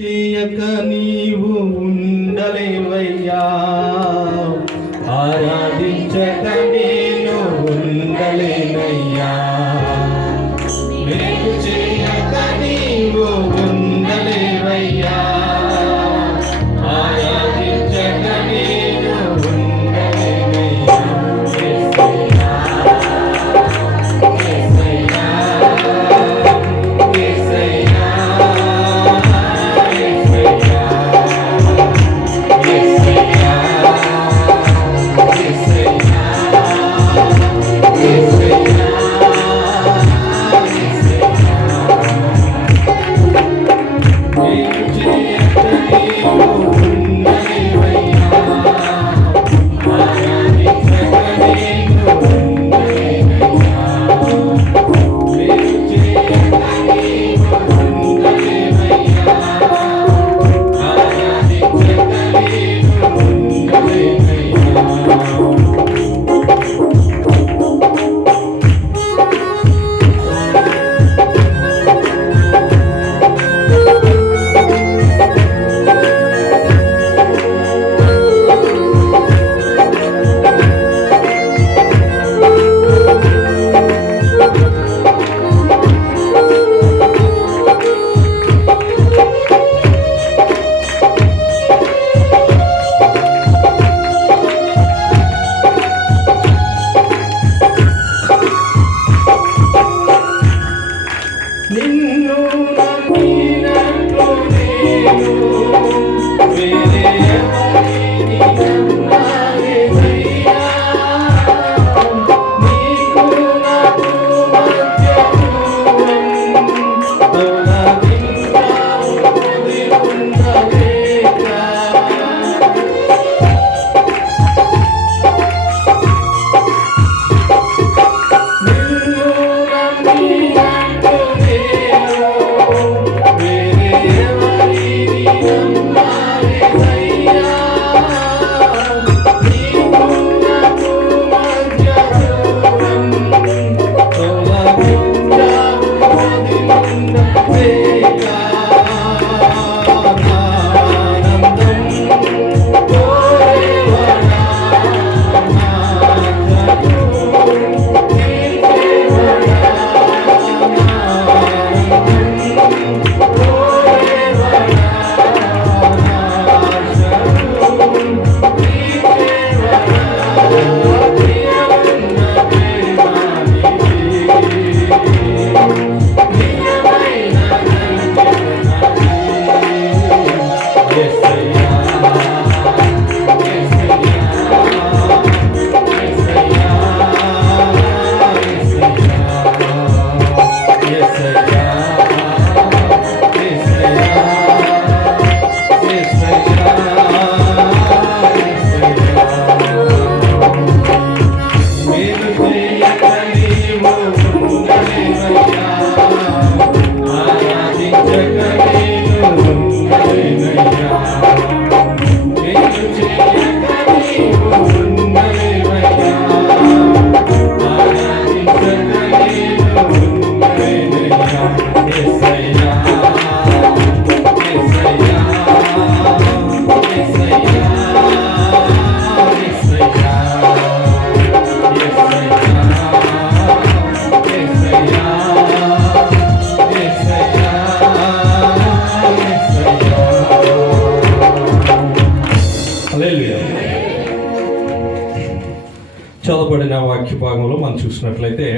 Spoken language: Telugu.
చేయక నీవు ఉండలేవయ్యా. ఆరాధించక Thank you. Yes. చదవబడిన వాక్య భాగంలో మనం చూసినట్లయితే